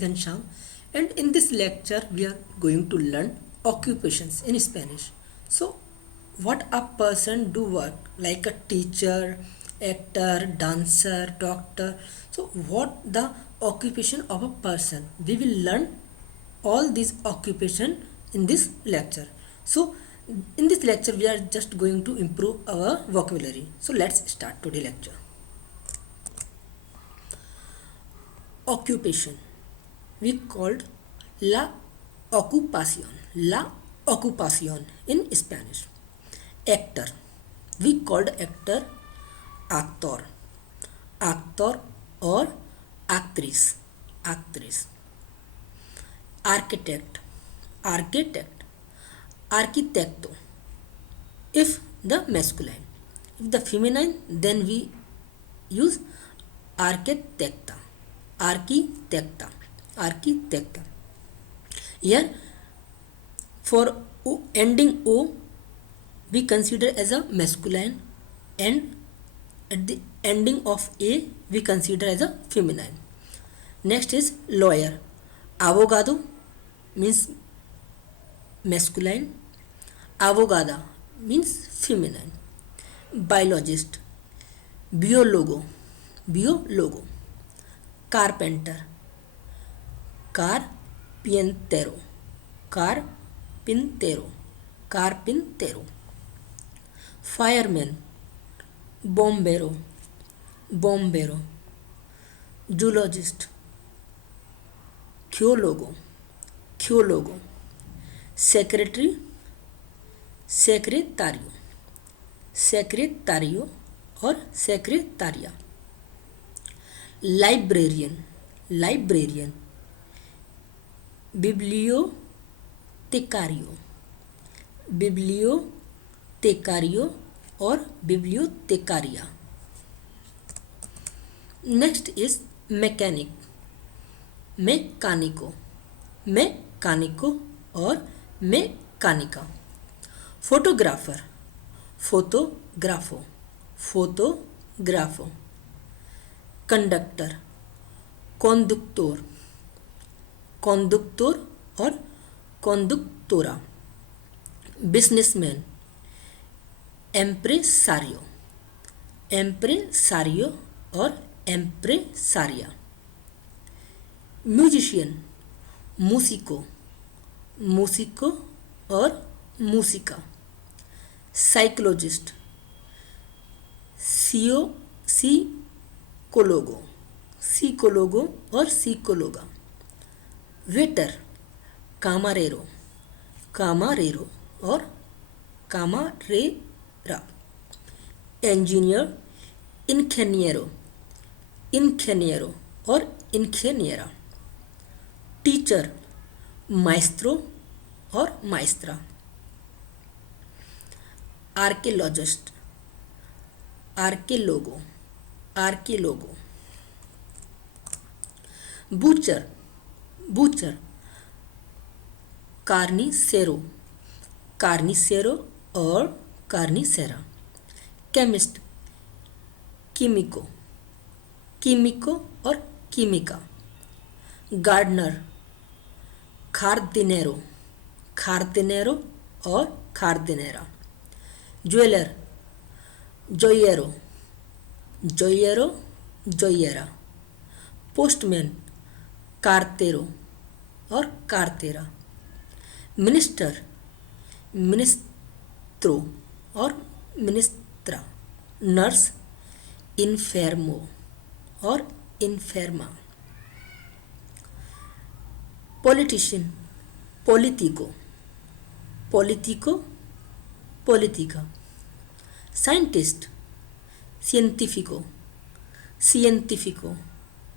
Ghanshyam, and in this lecture we are going to learn occupations in Spanish. So, what a person do work like a teacher, actor, dancer, doctor. So, what the occupation of a person? We will learn all these occupation in this lecture. So, in this lecture we are just going to improve our vocabulary. So, let's start today lecture. Occupation we called la ocupación in Spanish. Actor we called actor actor or actriz. Architect arquitecto if the masculine. If the feminine, then we use arquitecta arquitecta. Here for ending o we consider as a masculine, and at the ending of a we consider as a feminine. Next is lawyer. Abogado means masculine, abogada means feminine. Biologist, biologo carpenter, carpintero. Fireman, bombero. Zoologist, geólogo. Secretary, secretario or secretaria. Librarian, bibliotecario or bibliotecaria. Next is mecánico or mecánica. Photographer, fotografo. Conductor, conductor or conductora. Businessman, empresario or empresaria. Musician, músico or música. Psychologist, psicólogo or psicóloga. Waiter, camarero or camarera. Engineer, ingeniero or ingeniera. Teacher, maestro or maestra. Archaeologist, arqueólogo. Butcher, carnicero or carnicera. Chemist, químico or química. Gardener, jardinero or jardinera. Jeweler, joyera. Postman, cartero or cartera. Minister, ministro or ministra. Nurse, enfermo or enferma. Politician, política. Scientist, científico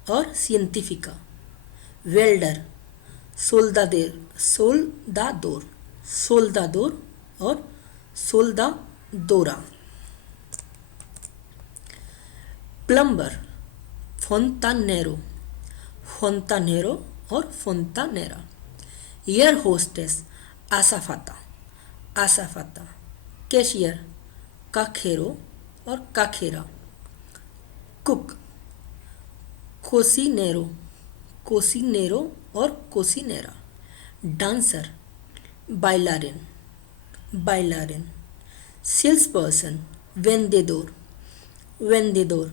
or científica. Welder, soldador or soldadora. Plumber, fontanero or fontanera. Air hostess, azafata. Cashier, cajero or cajera. Cook, cocinero cocinero or cocinera. Dancer, bailarin, bailarin. Salesperson, vendedor, vendedor.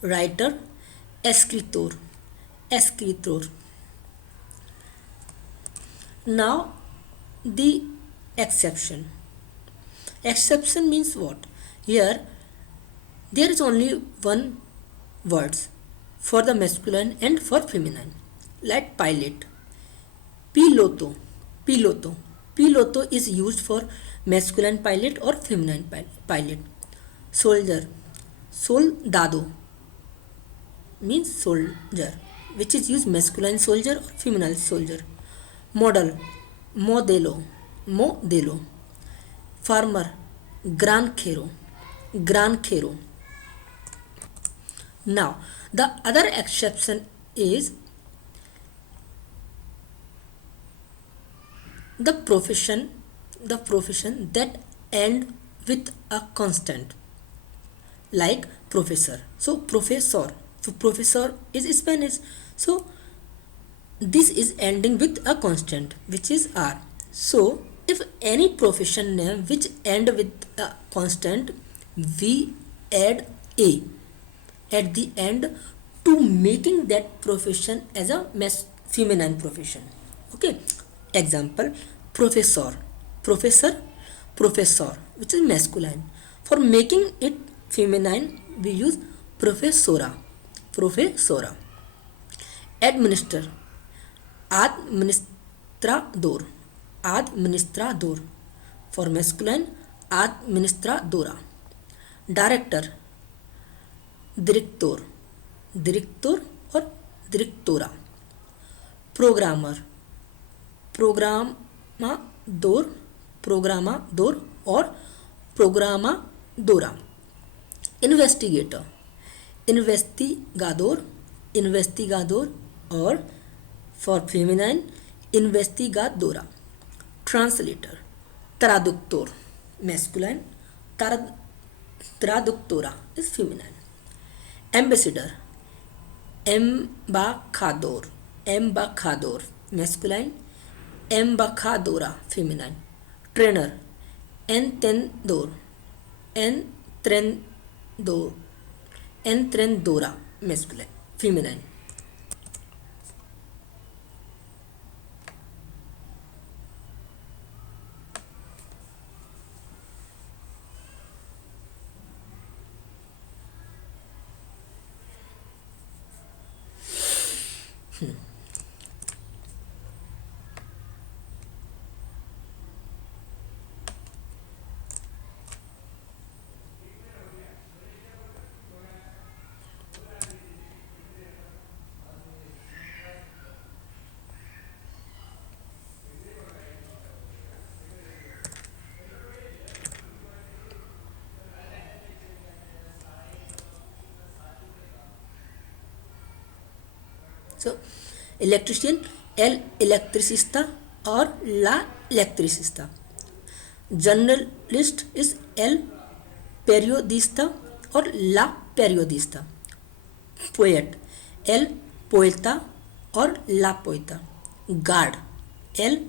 Writer, escritor, escritor. Now the exception. Exception means what? Here there is only one words for the masculine and for feminine. Like pilot, piloto, piloto. Piloto is used for masculine pilot or feminine pilot. Soldier, soldado means soldier, which is used masculine soldier or feminine soldier. Model, modelo, modelo. Farmer, granjero, granjero. Now the other exception is the profession that end with a constant, like professor. So professor, so professor is Spanish, so this is ending with a constant which is r. So if any profession name which end with a constant, we add a at the end to making that profession as a feminine profession. Okay, example, professor, professor, professor, which is masculine. For making it feminine we use professora, professora. Administer, administrador, administrador. For masculine, administradora. Director, director, director or directora. Programmer, programador, programador or programadora. Investigator, investigador, investigador or for feminine, investigadora. Translator, traductor, masculine, traductora is feminine. Ambassador, embajador, embajador, masculine, embajadora, feminine. Trainer, entrenador, entrenador, entrenadora, masculine, feminine. So electrician, el electricista or la electricista. Journalist is el periodista or la periodista. Poet, el poeta or la poeta. Guard, el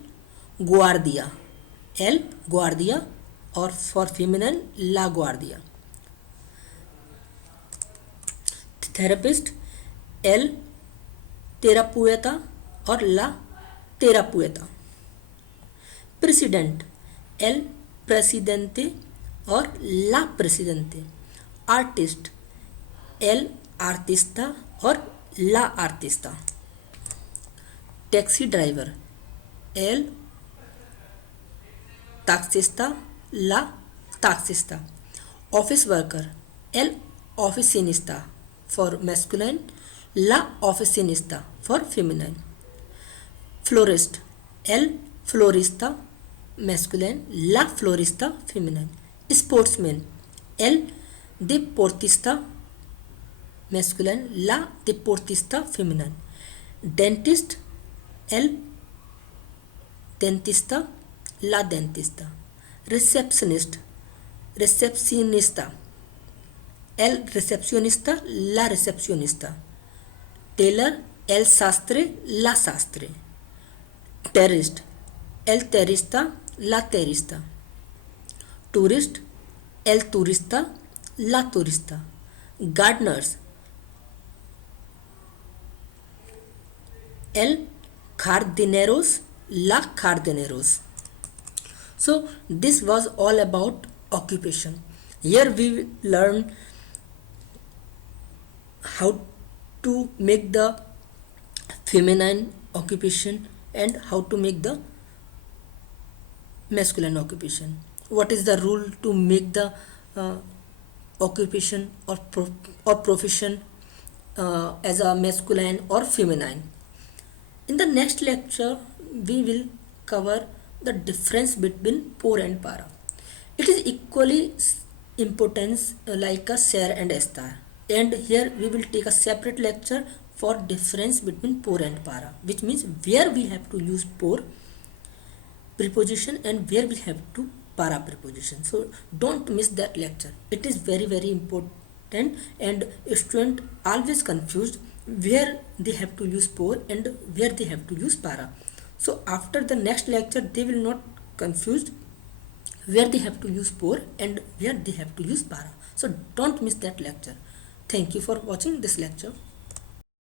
guardia, el guardia or for feminine, la guardia. Therapist, el terapeuta or la terapeuta. President, el presidente or la presidente. Artist, el artista or la artista. Taxi driver, el taxista, la taxista. Office worker, el oficinista for masculine, la oficinista for feminine. Florist, el florista masculine, la florista feminine. Sportsman, el deportista masculine, la deportista feminine. Dentist, el dentista, la dentista. Receptionist, recepcionista, el recepcionista, la recepcionista. Tailor, el sastre, la sastre. Terrorist, el terrorista, la terrorista. Tourist, el turista, la turista. Gardeners, el jardineros, la jardineros. So this was all about occupation. Here we learn how to make the feminine occupation and how to make the masculine occupation. What is the rule to make the uh, occupation or profession as a masculine or feminine? In the next lecture, we will cover the difference between por and para. It is equally importance like a ser and a star. And here we will take a separate lecture for difference between por and para, which means where we have to use por preposition and where we have to para preposition. So don't miss that lecture. It is very important, and student always confused where they have to use por and where they have to use para. So after the next lecture they will not confused where they have to use por and where they have to use para. So don't miss that lecture. Thank you for watching this lecture.